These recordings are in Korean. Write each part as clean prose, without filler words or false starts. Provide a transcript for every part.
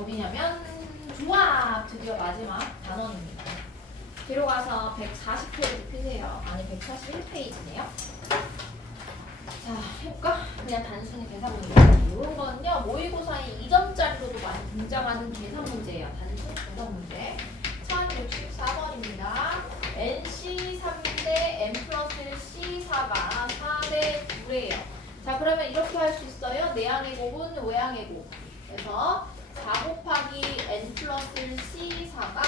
어디냐면 조합 드디어 마지막 단원입니다. 뒤로 가서 140페이지 펴세요. 아니 141페이지네요. 자 해볼까? 그냥 단순히 계산 문제. 이런 거는요 모의고사에 2점짜리로도 많이 등장하는 계산 문제예요. 단순 계산 문제. 1064번입니다. NC 3대 N 플러스 1 C4가 4대 9래요. 자 그러면 이렇게 할 수 있어요. 내항의 곱은 외항의 곱. 그래서 4 곱하기 N 플러스 1 C4가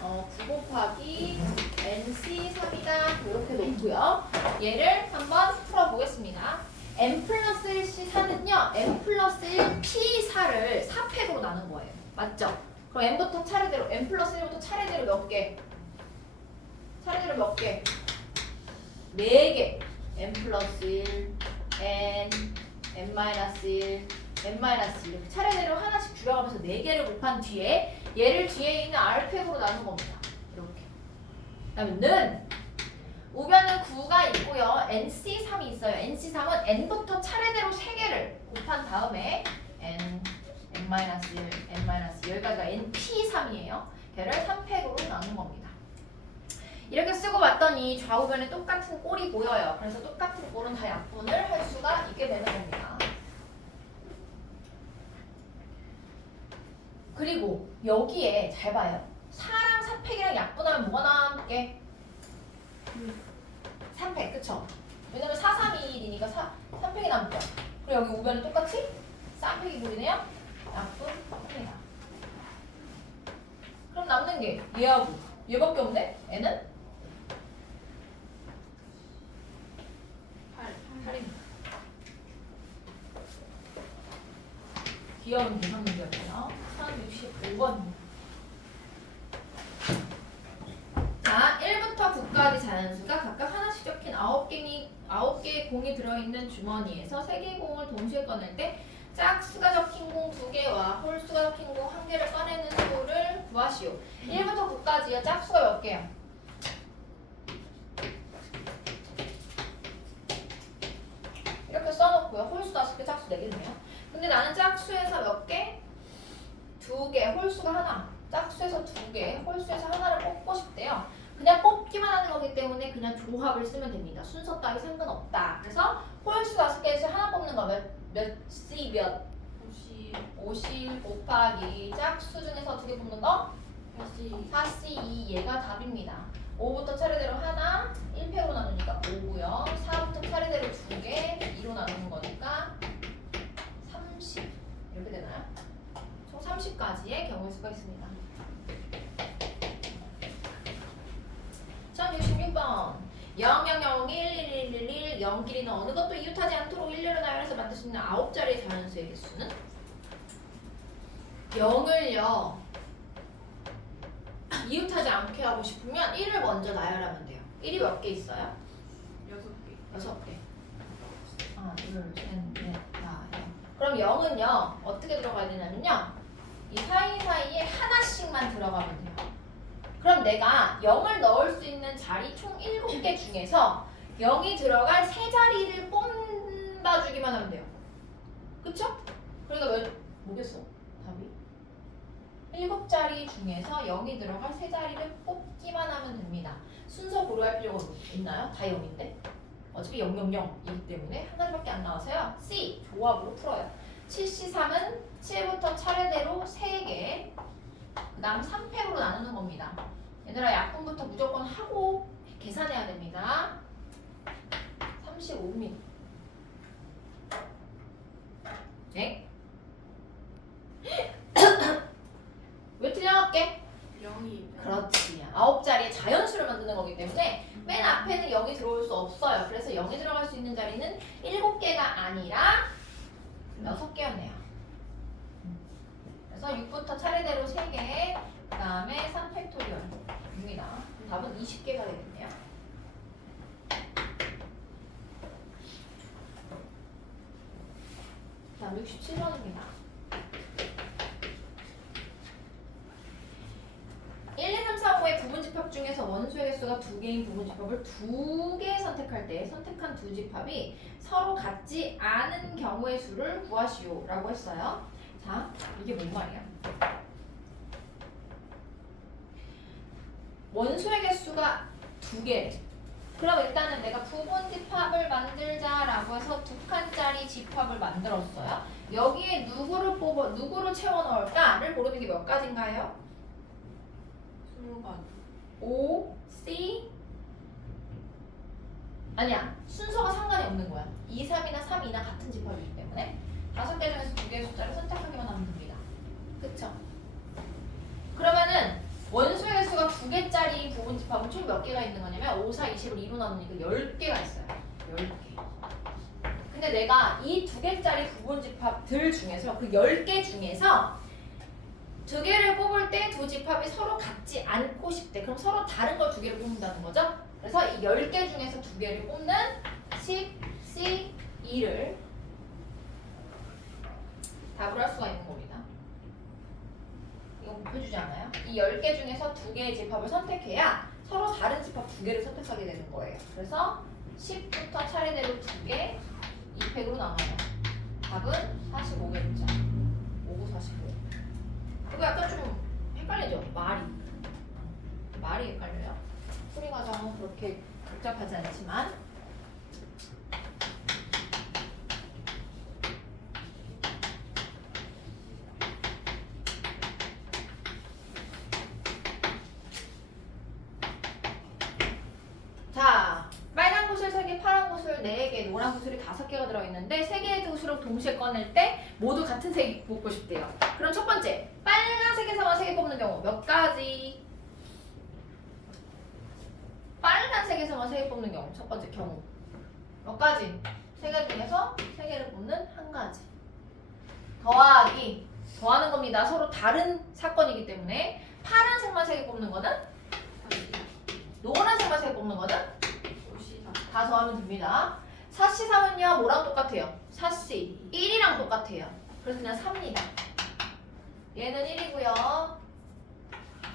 9 곱하기 NC3이다. 이렇게 놓고요. 얘를 한번 풀어보겠습니다. N 플러스 1 C4는요. N 플러스 1 P4를 4팩으로 나눈 거예요. 맞죠? 그럼 N부터 차례대로 N 플러스 1부터 차례대로 몇 개? 차례대로 몇 개? 4개. N 플러스 1, N, N 마이너스 1, N 마이너스 1 이렇게 차례대로 하나씩 줄여가면서 4개를 곱한 뒤에 얘를 뒤에 있는 R팩으로 나눈 겁니다. 이렇게. 그 다음에 는 우변은 9가 있고요. NC3이 있어요. NC3은 N부터 차례대로 3개를 곱한 다음에 N, N-1, N-2 여기까지가 NP3이에요. 걔를 3팩으로 나눈 겁니다. 이렇게 쓰고 봤더니 좌우변에 똑같은 꼴이 보여요. 그래서 똑같은 꼴은 다 약분을 할 수가 있게 되는 겁니다. 그리고 여기에 잘 봐요. 4랑 4팩이랑 약분하면 뭐가 남게? 3팩, 그쵸? 왜냐면 4, 3, 2, 1이니까 3팩이 남죠? 그리고 여기 우변은 똑같이 3팩이 보이네요? 약분합니다. 그럼 남는 게 얘하고 얘밖에 없네? 얘는? 8입니다. 귀여운 계산 문제였고요. 1065번입니다. 자, 1부터 9까지 자연수가 각각 하나씩 적힌 9개의 공이 들어있는 주머니에서 3개의 공을 동시에 꺼낼 때 짝수가 적힌 공 2개와 홀수가 적힌 공 1개를 꺼내는 수를 구하시오. 1부터 9까지요. 짝수가 몇 개야? 이렇게 써놓고요. 홀수 5개, 짝수 4개네요. 근데 나는 짝수에서 몇 개? 2개, 홀수가 하나. 짝수에서 2개, 홀수에서 하나를 뽑고 싶대요. 그냥 뽑기만 하는 거기 때문에 그냥 조합을 쓰면 됩니다. 순서 따위 상관없다. 그래서 홀수 5개에서 하나 뽑는 거 몇 C 몇? 50 곱하기 짝수 중에서 어떻게 뽑는 거? 4C2 얘가 답입니다. 5부터 차례대로 하나 1팩으로 나누니까 5고요. 4부터 차례대로 2개 2로 나누는 거니까 30 이렇게 되나요? 총 30까지의 경우의 수가 있습니다. 1066번 00011111 0끼리는 어느 것도 이웃하지 않도록 일렬로 나열해서 만들 수 있는 9자리의 자연수의 개수는 0을요 이웃하지 않게 하고 싶으면 1을 먼저 나열하면 돼요. 1이 몇 개 있어요? 6개. 6개. 하나, 둘, 셋, 넷, 다, 그럼 0은요 어떻게 들어가야 되냐면요 이 사이사이에 하나씩만 들어가면 돼요. 그럼 내가 0을 넣을 수 있는 자리 총 7개 중에서 0이 들어갈 3자리를 뽑아주기만 하면 돼요. 그쵸? 그러니까 뭐겠어? 답이? 7자리 중에서 0이 들어갈 3자리를 뽑기만 하면 됩니다. 순서 고려할 필요가 있나요? 다 0인데? 어차피 000이기 때문에 하나밖에 안 나와서요. C 조합으로 풀어요. 7C3은 7부터 차례대로 3개 그 다음 3팩으로 나누는 겁니다. 얘들아 약분부터 무조건 하고 계산해야 됩니다. 35mm. 네? 왜 틀려갈게? 0이 그렇지. 9자리의 자연수를 만드는 거기 때문에 맨 앞에는 0이 들어올 수 없어요. 그래서 0이 들어갈 수 있는 자리는 7개가 아니라 6개였네요. 그래서 6부터 차례대로 3개, 그 다음에 3팩토리얼입니다. 답은 20개가 되겠네요. 다음 67번입니다. 1, 2, 3, 4, 5의 부분집합 중에서 원수의 개수가 2개인 부분집합을 2개 선택할 때 선택한 두 집합이 서로 같지 않은 경우의 수를 구하시오 라고 했어요. 자, 이게 뭔 말이야? 원소의 개수가 2개. 그럼 일단은 내가 부분 집합을 만들자라고 해서 2칸짜리 집합을 만들었어요. 여기에 누구를 채워 넣을까를 고르는 게 몇 가지인가요? 20간. O, C 아니야. 순서가 상관이 없는 거야. 2, 3이나 3, 2나 같은 집합이기 때문에 5개 중에서 2개의 숫자를 선택하기만 하면 됩니다. 그쵸? 그러면은 원소의 개수가 2개짜리 부분 집합은 총 몇 개가 있는 거냐면 5, 4, 20을 2로 나누니까 10개가 있어요. 10개. 근데 내가 이 2개짜리 부분 집합들 중에서 그 10개 중에서 2개를 뽑을 때 두 집합이 서로 같지 않고 싶대. 그럼 서로 다른 걸 2개를 뽑는다는 거죠. 그래서 이 10개 중에서 2개를 뽑는 10, C, 2를 답을 할 수가 있는 겁니다. 이거 곱해주지 않아요? 이 10개 중에서 2개의 집합을 선택해야 서로 다른 집합 2개를 선택하게 되는 거예요. 그래서 10부터 차례대로 2개, 2팩으로 나눠요. 답은 45겠죠. 5, 45. 이거 약간 좀 헷갈리죠? 말이 헷갈려요. 풀이 과정은 그렇게 복잡하지 않지만 자, 빨간 구슬 3개, 파란 구슬 4개, 노란 구슬이 5개가 들어있는데 3개의 구슬을 동시에 꺼낼 때 모두 같은 색이 뽑고 싶대요. 그럼 첫 번째, 빨간색에서만 3개 뽑는 경우 몇 가지? 빨간색에서만 3개 뽑는 경우, 첫 번째 경우 몇 가지? 3개 중에서 3개를 뽑는 한 가지. 더하는 겁니다. 서로 다른 사건이기 때문에 파란색만 3개 뽑는 거는 노란색만 3개 뽑는 거는 다 더하면 됩니다. 4C 3은요 뭐랑 똑같아요? 4C 1이랑 똑같아요. 그래서 그냥 3입니다. 얘는 1이고요.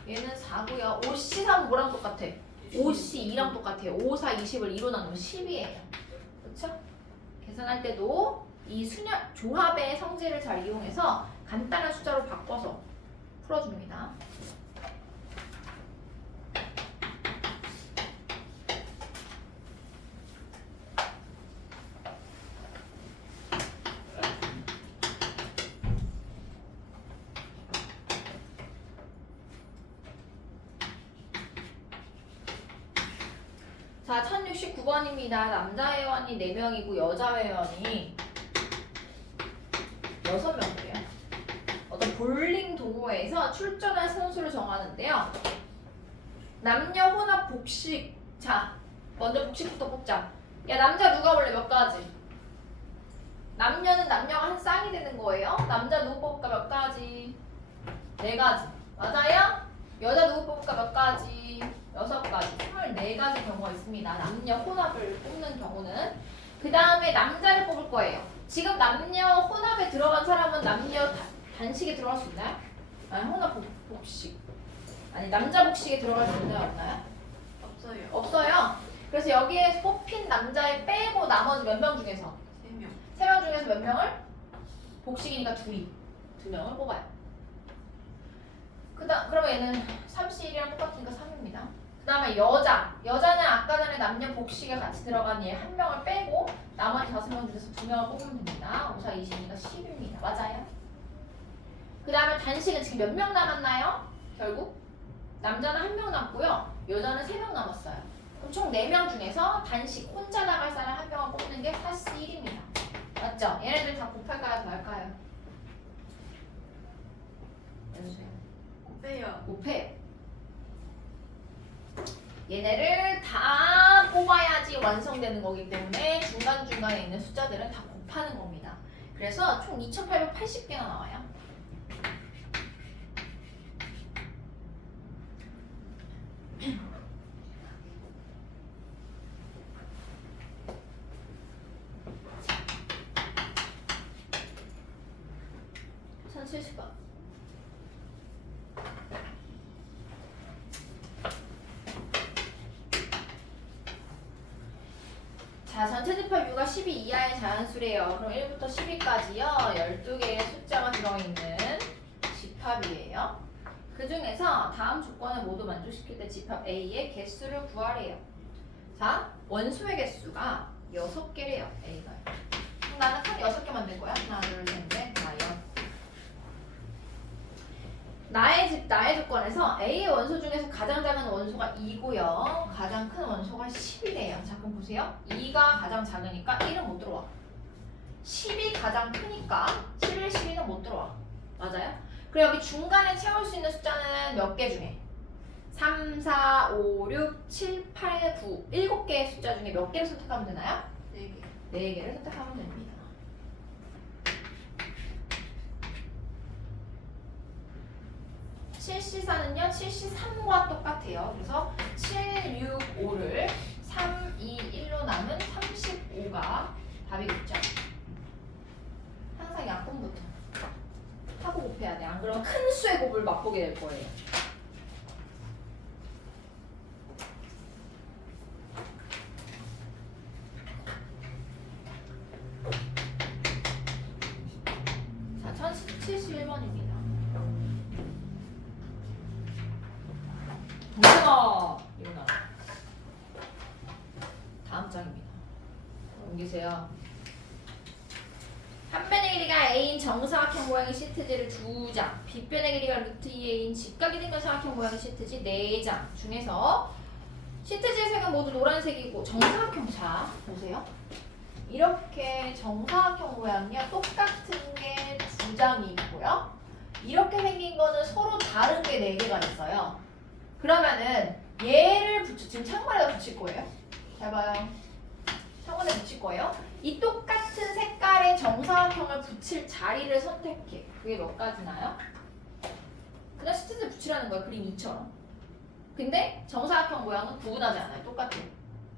얘는 4고요. 5C 3은 뭐랑 똑같아? 5C 2랑 똑같아요. 5, 4, 20을 2로 나누면 10이에요. 그렇죠? 계산할 때도 이 조합의 성질을 잘 이용해서 간단한 숫자로 바꿔서 풀어줍니다. 자, 1069번입니다. 남자 회원이 4명이고 여자 회원이 6명이에요. 어떤 볼링 동호회에서 출전할 선수를 정하는데요. 남녀 혼합 복식. 자, 먼저 복식부터 뽑자. 야, 남자 누가 볼래? 몇 가지? 남녀는 남녀가 한 쌍이 되는 거예요. 남자 누구 뽑을까? 몇 가지? 4가지. 맞아요? 여자 누구 뽑을까? 몇 가지? 6가지. 24가지 경우가 있습니다. 남녀 혼합을 뽑는 경우는. 그 다음에 남자를 뽑을 거예요. 지금 남녀 혼합에 들어간 사람은 남녀 단식에 들어갈 수 있나요? 아니, 혼합 복식. 아니, 남자 복식에 들어갈 수 있나요? 없나요? 없어요. 없어요. 그래서 여기에 뽑힌 남자에 빼고 나머지 몇 명 중에서? 3명. 3명 중에서 몇 명을? 복식이니까 2명을 뽑아요. 그러면 얘는 3C1이랑 똑같으니까 3입니다. 그 다음에 여자는 아까 전에 남녀 복식에 같이 들어간 얘 1명을 빼고 나머지 5명 중에서 2명을 뽑으면 됩니다. 5, 4, 20이니까 10입니다. 맞아요? 그 다음에 단식은 지금 몇 명 남았나요? 결국 남자는 1명 남고요. 여자는 3명 남았어요. 그럼 총 4명 중에서 단식 혼자 나갈 사람 1명을 뽑는 게 4C1입니다. 맞죠? 얘네들 다 곱할까요? 더할까요? 해주세요. 곱해요. 곱해요. 얘네를 다 뽑아야지 완성되는 거기 때문에 중간중간에 있는 숫자들은 다 곱하는 겁니다. 그래서 총 2880개가 나와요. 자, 전체 집합 U가 12 이하의 자연수래요. 그럼 1부터 10위까지요. 12개의 숫자가 들어있는 집합이에요. 그 중에서 다음 조건을 모두 만족시킬 때 집합 A의 개수를 구하래요. 자, 원소의 개수가 6개래요. A가. 그럼 나는 칸 6개 만들 거야. 하나, 둘, 셋, 넷, 다섯. 나의 조건에서 A의 원소 중에서 가장 작은 원소가 2고요. 가장 큰 원소가 10이래요. 자, 그럼 보세요. 2가 가장 작으니까 1은 못 들어와. 10이 가장 크니까 11, 12는 못 들어와. 맞아요? 그리고 여기 중간에 채울 수 있는 숫자는 몇 개 중에? 3, 4, 5, 6, 7, 8, 9 7개의 숫자 중에 몇 개를 선택하면 되나요? 4개. 4개를 선택하면 됩니다. 실시사는요 73과 똑같아요. 그래서 7, 6, 5를 3, 2, 1로 나눈 35가 답이겠죠. 항상 약분부터 하고 곱해야 돼. 안 그러면 큰 수의 곱을 맛보게 될 거예요. 자, 1071번입니다. 동생아! 일어나. 다음 장입니다. 옮기세요. 한 변의 길이가 A인 정사각형 모양의 시트지를 2장, 빗변의 길이가 루트 2A인 직각이 된 정사각형 모양의 시트지 4장 중에서 시트지의 색은 모두 노란색이고 정사각형 자 보세요. 이렇게 정사각형 모양이요 똑같은 게 2장이 있고요. 이렇게 생긴 거는 서로 다른 게 4개가 있어요. 그러면은 얘를 지금 창문에다 붙일 거예요. 잘 봐요. 창문에 붙일 거예요. 이 똑같은 색깔의 정사각형을 붙일 자리를 선택해. 그게 몇 가지나요? 그냥 시트지에 붙이라는 거야. 그림 2처럼. 근데 정사각형 모양은 구분하지 않아요. 똑같아요.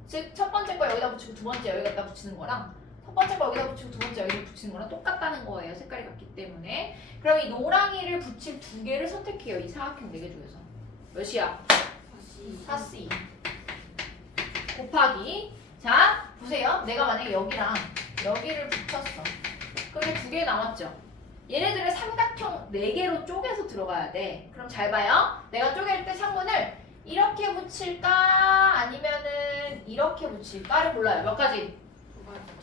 즉 첫 번째 거 여기다 붙이고 두 번째 여기다 붙이는 거랑 첫 번째 거 여기다 붙이고 두 번째 여기다 붙이는 거랑 똑같다는 거예요. 색깔이 같기 때문에. 그럼 이 노랑이를 붙일 2개를 선택해요. 이 사각형 4개 중에서. 몇이야? 4C 곱하기. 자 보세요. 내가 만약에 여기랑 여기를 붙였어. 그럼 2개 남았죠. 얘네들을 삼각형 4개로 쪼개서 들어가야 돼. 그럼 잘 봐요. 내가 쪼갤 때 창문을 이렇게 붙일까 아니면은 이렇게 붙일까를 골라요. 몇 가지?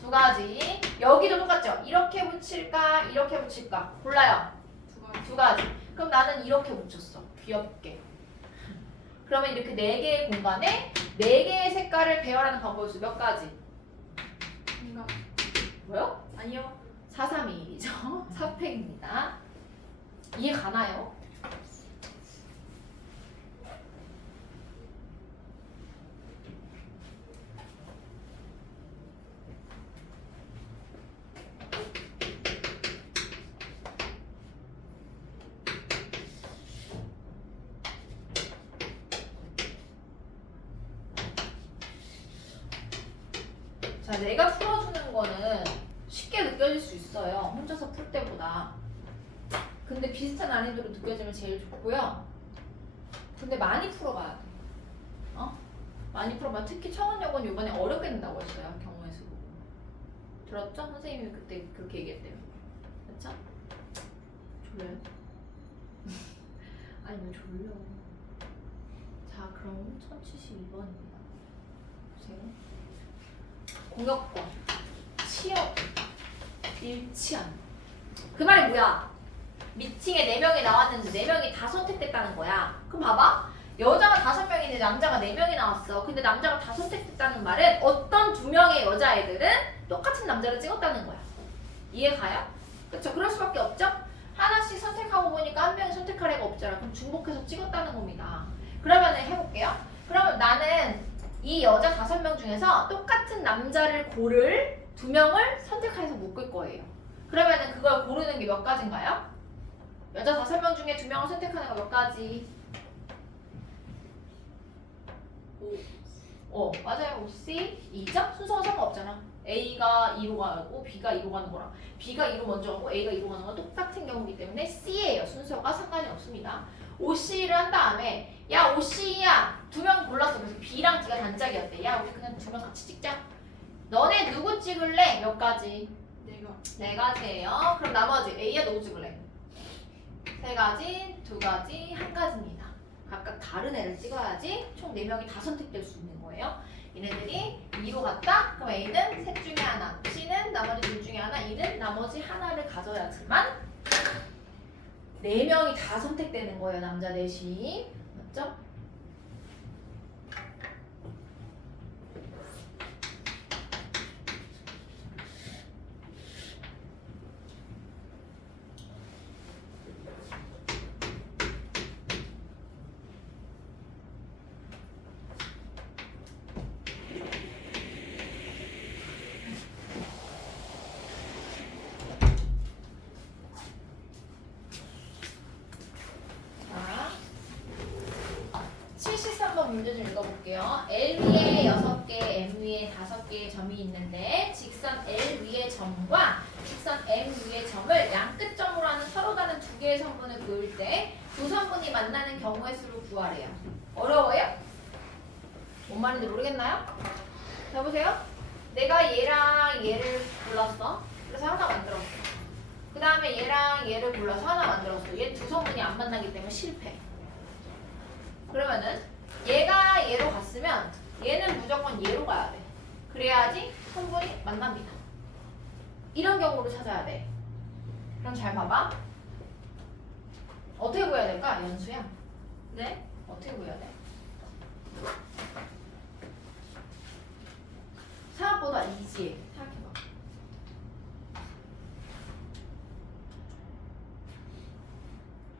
2가지. 여기도 똑같죠? 이렇게 붙일까 이렇게 붙일까 골라요. 2가지. 그럼 나는 이렇게 붙였어. 귀엽게. 그러면 이렇게 4개의 공간에 4개의 색깔을 배열하는 방법이 있어. 몇 가지? 뭐요? 아니요. 431이죠. 4팩입니다. 이해 가나요? 자, 내가 풀어주는 거는 쉽게 느껴질 수 있어요. 혼자서 풀 때보다. 근데 비슷한 난이도로 느껴지면 제일 좋고요. 근데 많이 풀어봐야 돼. 많이 풀어봐. 특히 청원여고는 이번에 어렵게 낸다고 했어요. 경우의 수. 들었죠? 선생님이 그때 그렇게 얘기했대요. 그쵸? 졸려요? 아니 왜 졸려? 자, 그럼 1072번입니다. 보세요. 공격권, 취업, 일치한. 그 말이 뭐야? 미팅에 4명이 나왔는데 4명이 다 선택됐다는 거야. 그럼 봐봐. 여자가 5명인데 남자가 4명이 나왔어. 근데 남자가 다 선택됐다는 말은 어떤 2명의 여자애들은 똑같은 남자를 찍었다는 거야. 이해 가요? 그쵸? 그럴 수밖에 없죠? 하나씩 선택하고 보니까 한 명이 선택할 애가 없잖아. 그럼 중복해서 찍었다는 겁니다. 그러면 해볼게요. 그러면 나는 이 여자 5명 중에서 똑같은 남자를 고를 2명을 선택해서 묶을 거예요. 그러면은 그걸 고르는 게 몇 가지인가요? 여자 5명 중에 2명을 선택하는 거 몇 가지? 5. 맞아요. 5C 2죠? 순서가 상관없잖아. A가 2로 가고 B가 2로 가는 거랑 B가 2로 먼저 가고 A가 2로 가는 건 똑같은 경우이기 때문에 C예요. 순서가 상관이 없습니다. 5C를 한 다음에 야 5C야 2명 골랐어. 그래서 B랑 D가 단짝이었대. 야 우리 그냥 2명 같이 찍자. 너네 누구 찍을래? 몇 가지? 내가. 네 가지예요. 그럼 나머지 A야 누구 찍을래? 세 가지, 두 가지, 한 가지입니다. 각각 다른 애를 찍어야지 총 4명이 다 선택될 수 있는 거예요. 얘네들이 2로 갔다? 그럼 A는 셋 중에 하나, C는 나머지 둘 중에 하나, E는 나머지 하나를 가져야지만 4명이 다 선택되는 거예요. 남자 넷이. 맞죠? 자, 73번 문제 좀 읽어볼게요. L 위에 6개, M 위에 5개의 점이 있는데 직선 L 위의 점과 직선 M 위의 점을 양끝점으로 하는 서로 다른 두 개의 선분을 그을 때 두 선분이 만나는 경우의 수를 구하래요. 어려워요? 뭔 말인지 모르겠나요? 자, 보세요. 내가 얘랑 얘를 골랐어. 그래서 하나 만들었어. 그 다음에 얘랑 얘를 골라서 하나 만들었어. 얘 두 성분이 안 만나기 때문에 실패. 그러면은 얘가 얘로 갔으면 얘는 무조건 얘로 가야 돼. 그래야지 성분이 만납니다. 이런 경우를 찾아야 돼. 그럼 잘 봐봐. 어떻게 구해야 될까? 연수야. 네? 어떻게 구해야 돼? 생각보다 이지해. 생각해봐.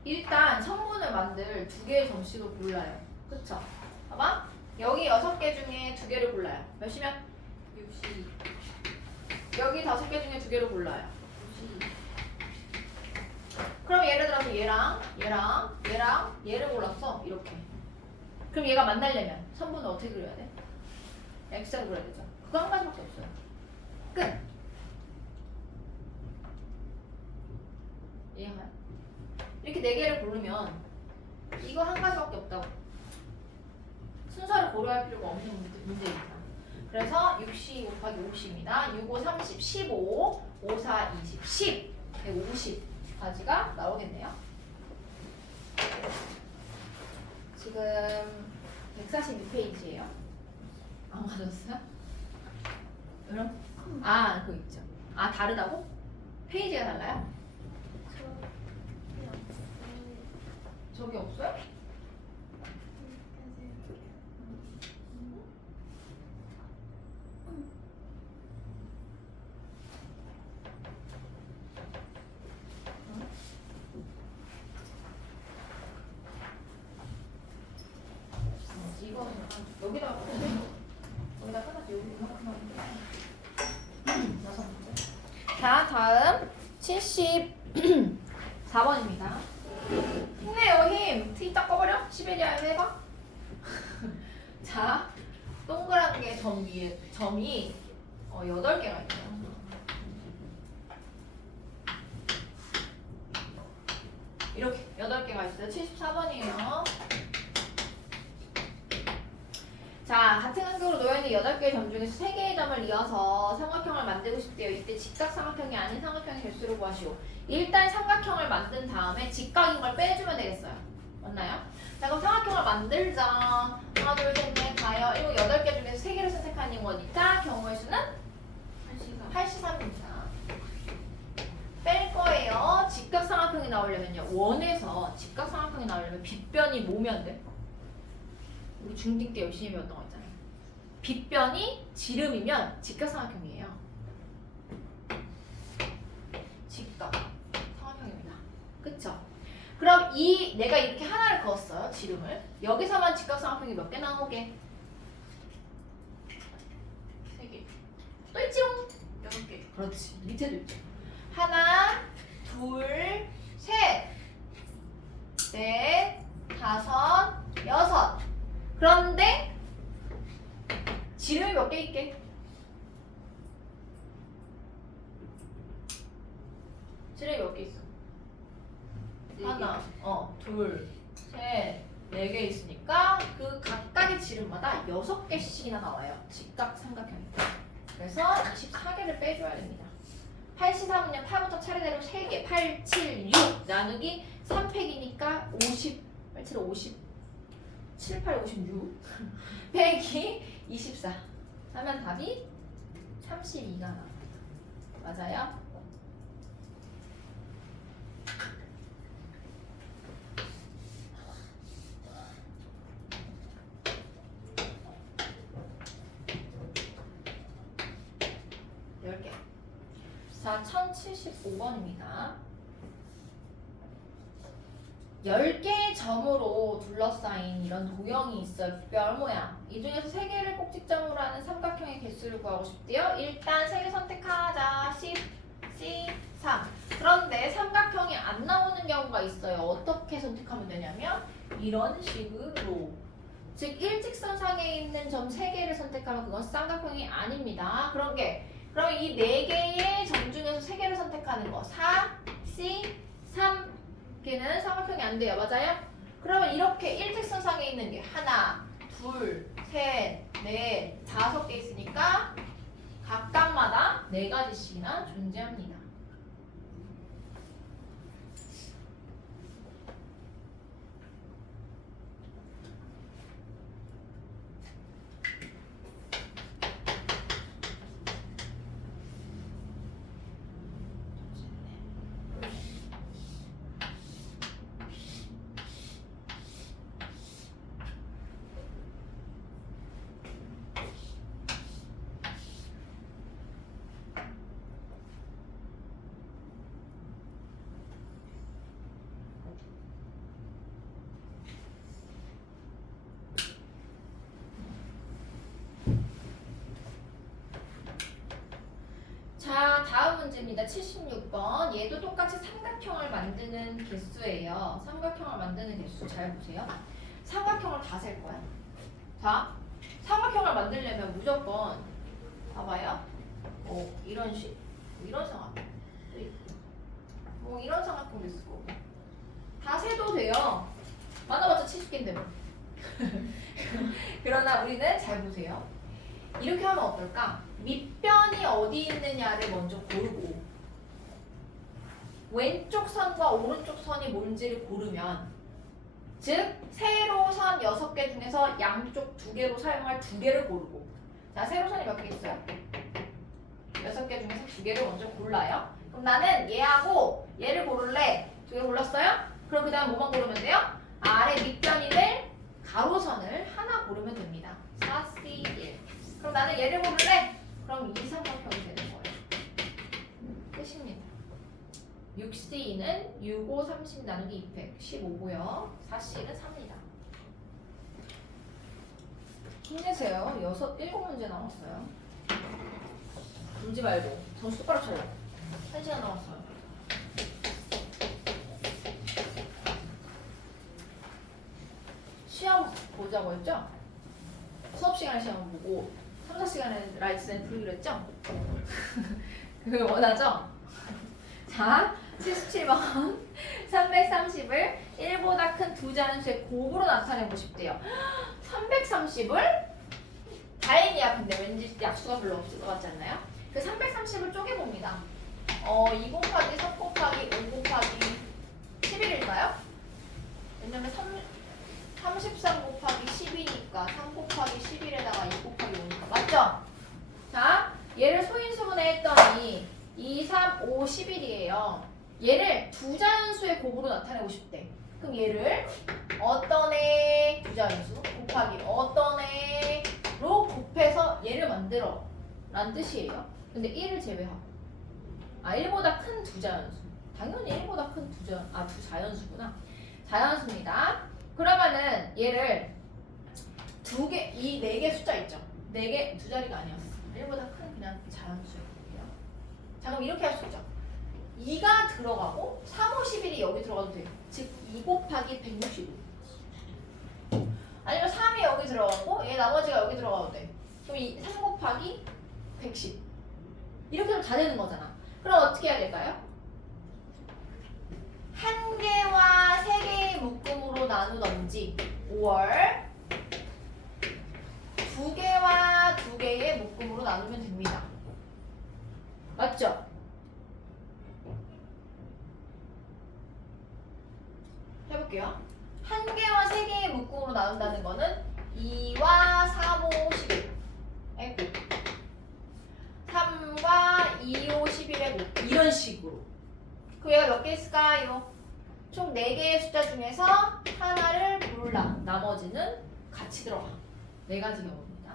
일단 성분을 만들 두 개의 점씩을 골라요. 그쵸? 봐봐. 여기 6개 중에 2개를 골라요. 몇이면? 60. 여기 5개 중에 2개를 골라요. 60. 그럼 예를 들어서 얘랑 얘를 골랐어. 이렇게. 그럼 얘가 만나려면 선분을 어떻게 그려야 돼? X를 그려야 되죠. 그거 한 가지밖에 없어요. 끝. 이해가요? 이렇게 4개를 고르면 이거 한 가지밖에 없다고. 순서를 고려할 필요가 없는 문제입니다. 그래서 60 곱하기 50입니다. 6, 5, 30, 15, 5, 4, 20, 10, 150까지가 나오겠네요. 지금 142페이지예요. 안 맞았어요? 그럼? 아, 그거 있죠. 아, 다르다고? 페이지가 달라요? 저기 없어요? 이거는 여기다 끝났지. 여기 이만큼 하면 돼. 6문제. 자, 다음 74번입니다. 힘내요, 힘. 티 딱 꺼버려. 시베리아에서 해봐. 자, 동그란 게 점 위에 점이 8개가 있어요. 이렇게 8개가 있어요. 74번이에요. 자, 같은 간격으로 놓여있는 8개의 점 중에서 3개의 점을 이어서 삼각형을 만들고 싶대요. 이때 직각삼각형이 아닌 삼각형의 개수를 구하시오. 일단 삼각형을 만든 다음에 직각인 걸 빼주면 되겠어요. 맞나요? 자, 그럼 삼각형을 만들자. 하나, 둘, 셋, 넷, 다여, 7, 8개 중에서 3개를 선택하는 거니까 경우의 수는 83입니다. 뺄 거예요. 직각삼각형이 나오려면요. 원에서 직각삼각형이 나오려면 빗변이 뭐면 돼? 우리 중딩 때 열심히 배웠던 거 있잖아요. 빗변이 지름이면 직각삼각형이에요. 직각삼각형입니다. 그쵸? 그럼 내가 이렇게 하나를 그었어요. 지름을. 여기서만 직각삼각형이 몇 개 나오게? 3개. 또 있지롱. 6개. 그렇지. 밑에도 있죠. 하나, 둘, 셋, 넷, 다섯, 여섯. 그런데 지름이 몇 개 있게? 지름이 몇 개 있어? 하나, 둘, 셋, 4개 있으니까 그 각각의 지름마다 6개씩이나 나와요. 직각 삼각형이. 그래서 24개를 빼줘야 됩니다. 8C3은요 8부터 차례대로 3개 8, 7, 6 나누기 3팩이니까 50 8, 7, 50 7, 8, 56 빼기 24 하면 답이 32가 나와요. 맞아요? 자, 1075번입니다. 10개의 점으로 둘러싸인 이런 도형이 있어요. 별 모양. 이 중에서 3개를 꼭지점으로 하는 삼각형의 개수를 구하고 싶대요. 일단 3개 선택하자. 10, C, 3. 그런데 삼각형이 안 나오는 경우가 있어요. 어떻게 선택하면 되냐면 이런 식으로. 즉 일직선상에 있는 점 3개를 선택하면 그건 삼각형이 아닙니다. 그럼 이 4개의 점 중에서 3개를 선택하는 거 4, C, 3 개는 삼각형이 안 돼요. 맞아요? 그러면 이렇게 일직선상에 있는 게 하나, 둘, 셋, 넷, 5개 있으니까 각각마다 4가지씩이나 존재합니다. 자, 다음 문제입니다. 76번. 얘도 똑같이 삼각형을 만드는 개수예요. 삼각형을 만드는 개수 잘 보세요. 삼각형을 다 셀 거야. 자, 삼각형을 만들려면 무조건 봐봐요. 이런 식, 이런 삼각형, 이런 삼각형도 쓰고 다 세도 돼요. 많아봤자 70개인데 뭐. 그러나 우리는 잘 보세요. 이렇게 하면 어떨까? 밑변이 어디 있느냐를 먼저 고르고 왼쪽 선과 오른쪽 선이 뭔지를 고르면 즉 세로선 6개 중에서 양쪽 2개로 사용할 2개를 고르고 자 세로선이 몇 개 있어요? 6개 중에서 2개를 먼저 골라요. 그럼 나는 얘하고 얘를 고를래. 2개 골랐어요? 그럼 그 다음 뭐만 고르면 돼요? 아래 밑변인을 가로선을 하나 고르면 됩니다. 4C1 그럼 나는 얘를 고를래? 그럼 이 삼각형이 되는 거예요. 끝입니다. 6C는 6, 5, 30 나누기 2팩 15고요. 4C는 3입니다. 힘내세요. 7문제 남았어요. 울지 말고 정신 똑바로 차려. 1시간 남았어요. 시험 보자고 했죠? 수업 시간에 시험 보고 3, 4시간에 라이트센 풀기로 했죠? 그거 원하죠? 자, 77번 330을 1보다 큰 두 자연수의 곱으로 나타내고 싶대요. 330을 다행이야. 근데 왠지 약수가 별로 없을 것 같지 않나요? 그 330을 쪼개봅니다. 2 곱하기 3 곱하기 5 곱하기 11일까요? 왜냐면 33 곱하기 10이니까 3 곱하기 11에다가 2 곱하기 5니까 맞죠? 자, 얘를 소인수분해 했더니 2, 3, 5, 11이에요. 얘를 두 자연수의 곱으로 나타내고 싶대. 그럼 얘를 어떤 애 두 자연수 곱하기 어떤 애로 곱해서 얘를 만들어 라는 뜻이에요. 근데 1을 제외하고 1보다 큰 두 자연수 당연히 1보다 큰 두 자연수구나. 자연수입니다. 그러면은 얘를 이 4개 숫자 있죠? 4개 두 자리가 아니었어. 1보다 큰 그냥 자연수였고요. 자 그럼 이렇게 할 수 있죠. 2가 들어가고 3, 5, 11이 여기 들어가도 돼요. 즉 2 곱하기 165 아니면 3이 여기 들어가고 얘 나머지가 여기 들어가도 돼. 그럼 3 곱하기 110 이렇게 하면 다 되는 거잖아. 그럼 어떻게 해야 될까요? 1개와 3개의 묶음으로 나누던지 5월 2개와 2개의 묶음으로 나누면 됩니다. 맞죠? 해볼게요. 한 개와 세 개의 묶음으로 나눈다는 거는 2와 3, 5, 11. 아이고. 3과 2, 5, 11에 5. 이런 식으로. 그 얘가 몇 개 있을까요? 총 4개의 숫자 중에서 하나를 몰라. 나머지는 같이 들어가. 4가지 경우입니다.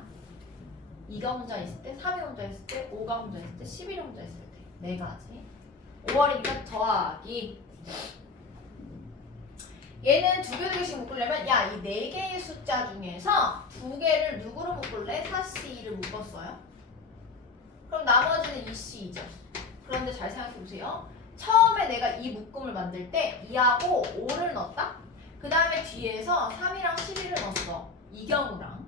2가 혼자 있을 때, 3이 혼자 있을 때, 5가 혼자 있을 때, 11이 혼자 있을 때. 4가지. 5월이니까 더하기. 얘는 2개씩 묶으려면 야, 이 4개의 숫자 중에서 2개를 누구로 묶을래? 4C를 묶었어요. 그럼 나머지는 2C죠. 그런데 잘 생각해보세요. 처음에 내가 이 묶음을 만들 때 2하고 5를 넣었다? 그 다음에 뒤에서 3이랑 11을 넣었어. 이 경우랑.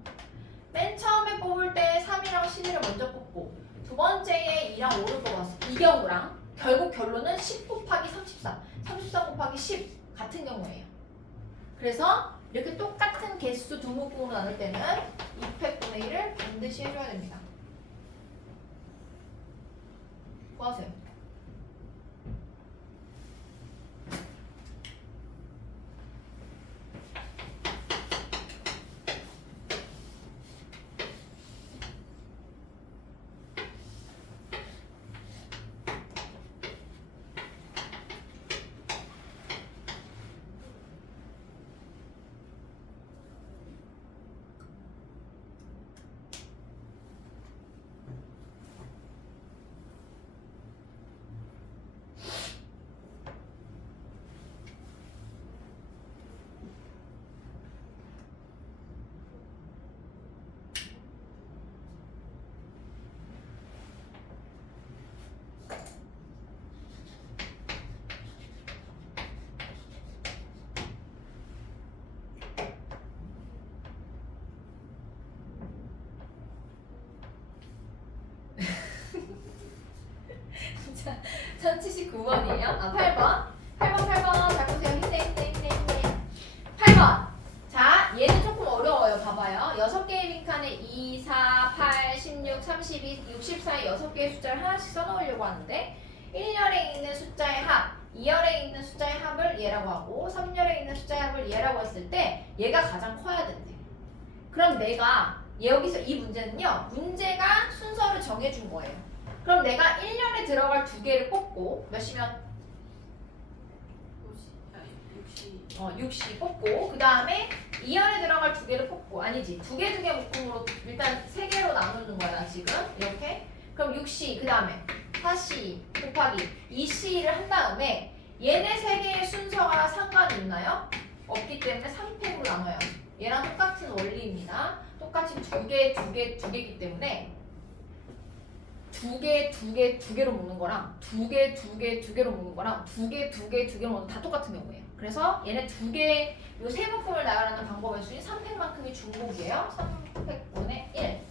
맨 처음에 뽑을 때 3이랑 11을 먼저 뽑고 두 번째에 2랑 5를 뽑았어. 이 경우랑. 결국 결론은 10 곱하기 33. 33 곱하기 10 같은 경우예요. 그래서 이렇게 똑같은 개수 두 묶음으로 나눌 때는 600분의 1을 반드시 해줘야 됩니다. 구하세요. 자, 1079번이에요. 아, 8번. 8번. 잘 보세요. 힘내. 8번. 자, 얘는 조금 어려워요. 봐봐요. 6개의 빈칸에 2, 4, 8, 16, 32, 64의 6개의 숫자를 하나씩 써놓으려고 하는데 1열에 있는 숫자의 합, 2열에 있는 숫자의 합을 얘라고 하고 3열에 있는 숫자의 합을 얘라고 했을 때 얘가 가장 커야 된대. 그럼 내가 여기서 이 문제는요. 문제가 순서를 정해준 거예요. 그럼 내가 1년에 들어갈 2개를 뽑고 몇이면 60 뽑고 그 다음에 2년에 들어갈 2개를 뽑고 아니지 2개 묶음으로 일단 3개로 나누는 거야 지금 이렇게 그럼 6C 그 다음에 4C 곱하기 2C를 한 다음에 얘네 3개의 순서가 상관이 있나요? 없기 때문에 3팩으로 나눠요. 얘랑 똑같은 원리입니다. 똑같이 2개이기 때문에 2개로 묶는 거랑 2개로 묶는 거랑 2개로 묶는 다 똑같은 경우예요. 그래서 얘네 2개 요 세 묶음을 나가라는 방법의 수인 3팩만큼이 중복이에요. 3팩분의 1.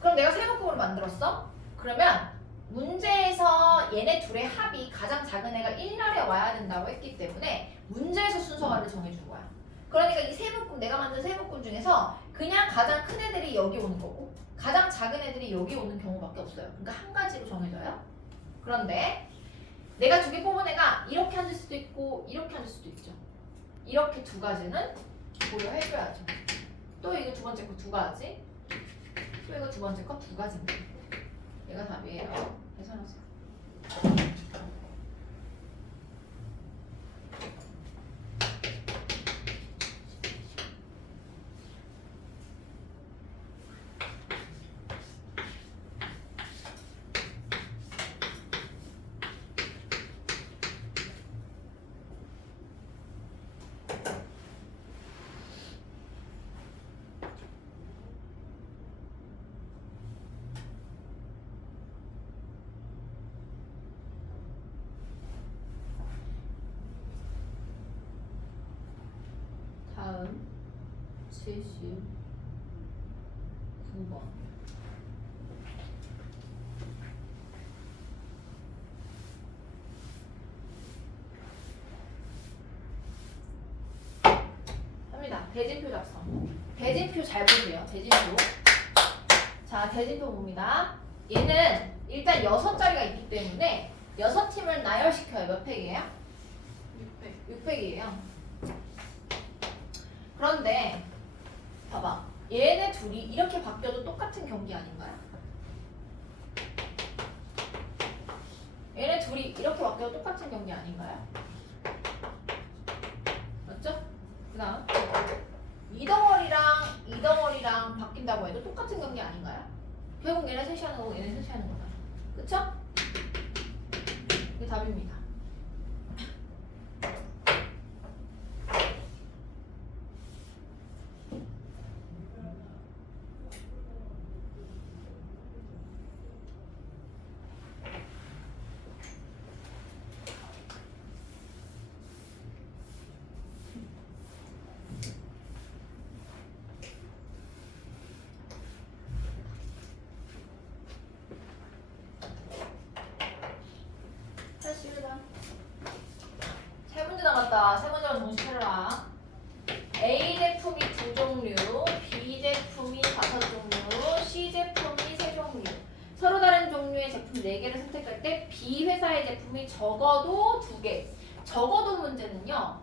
그럼 내가 세 묶음을 만들었어? 그러면 문제에서 얘네 둘의 합이 가장 작은 애가 1날에 와야 된다고 했기 때문에 문제에서 순서를 정해준 거야. 그러니까 이 세 묶음 내가 만든 세 묶음 중에서 그냥 가장 큰 애들이 여기 오는 거고 가장 작은 애들이 여기 오는 경우밖에 없어요. 그러니까 한 가지로 정해져요. 그런데 내가 2개 뽑은 애가 이렇게 앉을 수도 있고 이렇게 앉을 수도 있죠. 이렇게 2가지는 고려해줘야죠. 또 이거 2번째 거 2가지 또 이거 2번째 거 2가지입니다. 얘가 답이에요. 계산하세요. 다음 79번 합니다. 대진표 작성. 대진표 잘 보세요. 대진표. 자, 대진표 봅니다. 얘는 일단 6자리가 있기 때문에 6팀을 나열시켜요. 몇 팩이에요? 600. 6팩이에요. 그런데 봐봐. 얘네 둘이 이렇게 바뀌어도 똑같은 경기 아닌가요? 얘네 둘이 이렇게 바뀌어도 똑같은 경기 아닌가요? 맞죠? 그 다음 이 덩어리랑 바뀐다고 해도 똑같은 경기 아닌가요? 결국 얘네 셋이 하는 거고 얘네 셋이 하는 거잖아. 그쵸? 이게 답입니다. 세 문제 남았다. 세 문제만 정신 차려라. A 제품이 2종류, B 제품이 5종류, C 제품이 3종류. 서로 다른 종류의 제품 4개를 선택할 때 B 회사의 제품이 적어도 2개. 적어도 문제는요.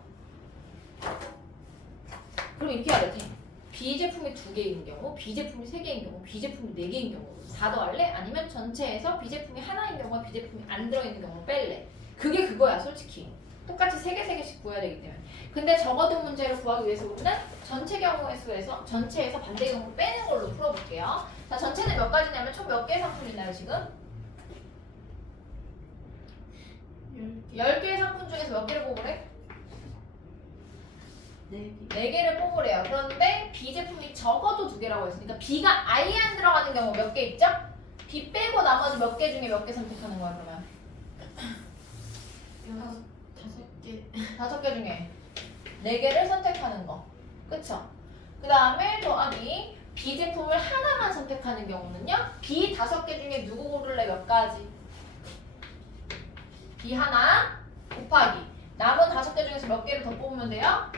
그럼 이렇게 해야 되지. B 제품이 2개인 경우, B 제품이 3개인 경우, B 제품이 4개인 경우 4 더할래? 아니면 전체에서 B 제품이 하나인 경우와 B 제품이 안 들어있는 경우를 뺄래? 그게 그거야 솔직히. 똑같이 3개씩 구해야 되기 때문에. 근데 적어도 문제를 구하기 위해서 우리는 전체 경우의 수에서 전체에서 반대 경우를 빼는 걸로 풀어볼게요. 자, 전체는 몇 가지냐면 총 몇 개의 상품이 있나요 지금? 10개의 상품 중에서 몇 개를 뽑으래? 4개를 뽑으래요. 그런데 B 제품이 적어도 2개라고 했으니까 B가 아예 안 들어가는 경우 몇 개 있죠? B 빼고 나머지 몇 개 중에 몇 개 선택하는 거야 그러면? 5개. 5개 중에 4개를 선택하는 거. 그쵸? 그 다음에 더하기 B 제품을 하나만 선택하는 경우는요. B 5개 중에 누구 고를래? 몇 가지? B 하나 곱하기 남은 5개 중에서 몇 개를 더 뽑으면 돼요?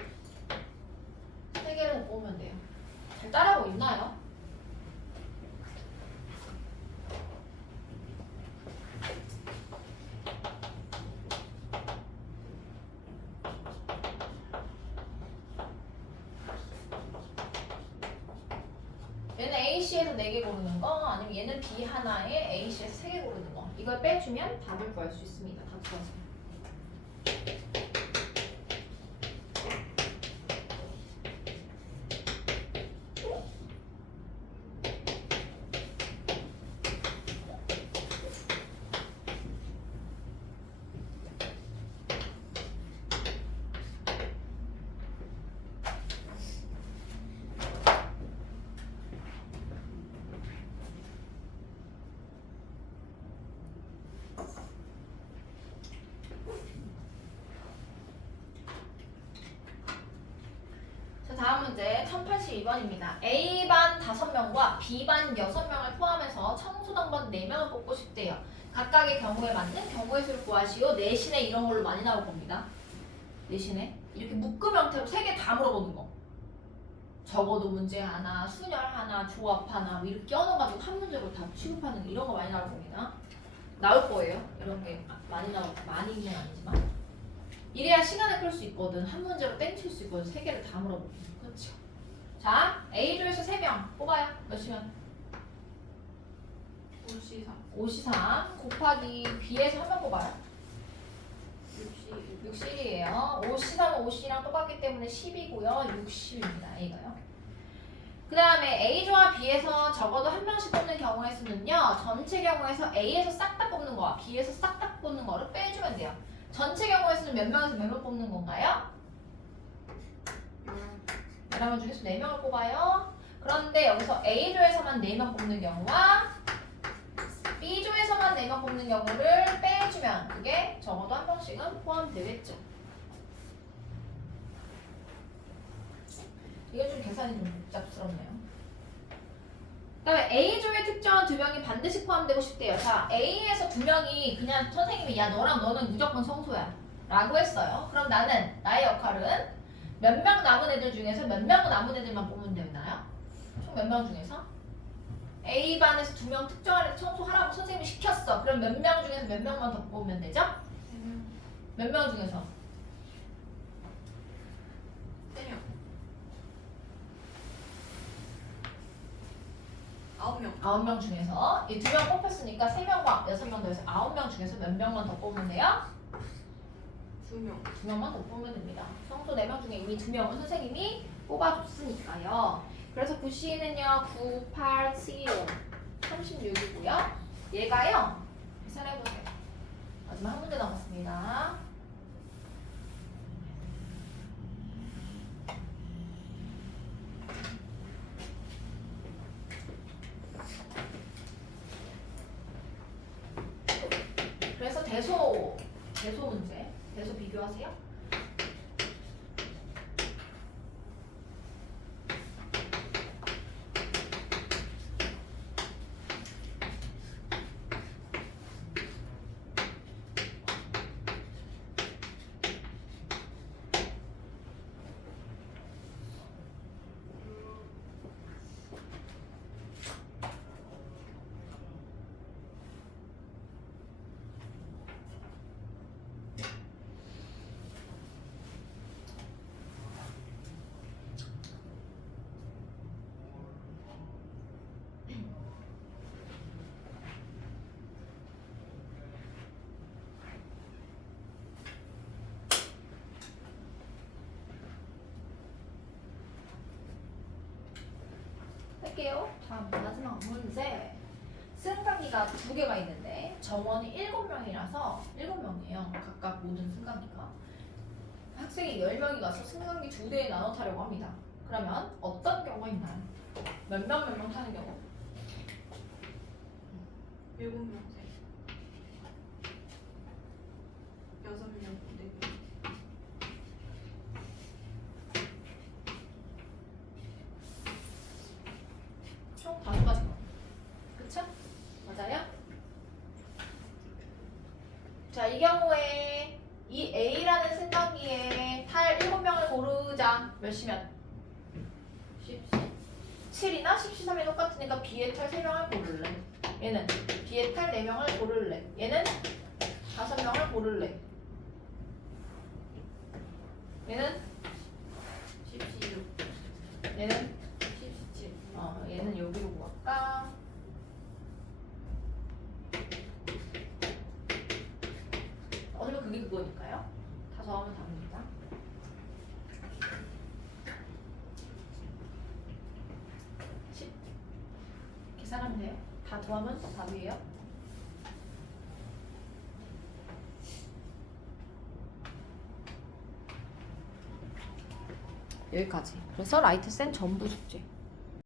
3개를 더 뽑으면 돼요. 잘 따라하고 있나요? 얘는 AC에서 4개 고르는 거 아니면 얘는 B 하나에 AC에서 3개 고르는 거 이걸 빼주면 답을 구할 수 있습니다. 다 풀었어요. 다음 문제 1082번입니다. A반 5명과 B반 6명을 포함해서 청소당번 4명을 뽑고 싶대요. 각각의 경우에 맞는 경우의 수를 구하시오. 내신에 이런 걸로 많이 나올 겁니다. 내신에 이렇게 묶음 형태로 3개 다 물어보는 거. 적어도 문제 하나, 순열 하나, 조합 하나 뭐 이렇게 껴넣어가지고 한 문제로 다 취급하는 이런 거 많이 나올 겁니다. 나올 거예요. 이런 게 많이는 아니지만 이래야 시간을 끌 수 있거든. 한 문제로 땡칠 수 있거든. 3개를 다 물어보면. 그렇죠. 자, A조에서 3명 뽑아요. 몇이면? 5C3. 5C3 곱하기 B에서 1명 뽑아요. 60이에요. 5C3은 5C랑 똑같기 때문에 10이고요. 60입니다. A가요. 그 다음에 A조와 B에서 적어도 1명씩 뽑는 경우의 수는요. 전체 경우에서 A에서 싹 다 뽑는 거와 B에서 싹 다 뽑는 거를 빼주면 돼요. 전체 경우의 수는 몇 명에서 몇 명 뽑는 건가요? 11명 중에서 4명을 뽑아요. 그런데 여기서 A조에서만 4명 뽑는 경우와 B조에서만 4명 뽑는 경우를 빼주면 그게 적어도 1명씩은 포함되겠죠. 이게 좀 계산이 좀 복잡스럽네요. 그 다음에 A조의 특정한 2명이 반드시 포함되고 싶대요. 자, A에서 2명이 그냥 선생님이 야 너는 무조건 성소야 라고 했어요. 그럼 나의 역할은 몇 명 남은 애들 중에서 몇 명 남은 애들만 뽑으면 되나요? 총 몇 명 중에서? A반에서 2명 특정한 애 청소하라고 선생님이 시켰어. 그럼 몇 명 중에서 몇 명만 더 뽑으면 되죠? 3명. 몇 명 중에서? 3명. 9명. 9명 중에서 이 2명 뽑혔으니까 3명과 6명 더해서 9명 중에서 몇 명만 더 뽑으면 돼요? 2명. 2명만 더 뽑으면 됩니다. 청소 4명 중에 이미 2명은 선생님이 뽑아줬으니까요. 그래서 9C는요 9, 8, 7, 36이고요. 얘가요 계산해보세요. 마지막 한 문제 남았습니다. 그래서 대소 문제, 대소 비교하세요. 할게요. 자, 마지막 문제. 승강기가 2개가 있는데 정원이 7명이라서 7명이에요. 각각 모든 승강기가. 학생이 10명이 가서 승강기 2대에 나눠 타려고 합니다. 그러면 어떤 경우가 있나요? 몇 명 타는 경우? 7명. 6명. 4명. 총 5가지. 그쵸? 맞아요? 자, 이 경우에 이 A라는 승강기에 탈 7명을 고르자. 몇 시면? 7이나 13이 똑같으니까 B에 탈 3명을 고를래. 얘는 B에 탈 4명을 고를래. 얘는 5명을 고를래. 얘는 16. 얘는 17. 얘는 여기로 갈까? 어차피 그게 그거니까요. 다 더하면 답입니다. 10 계산하면 돼요. 다 더하면 답이에요. 여기까지. 그래서 라이트 쌤 전부 숙제.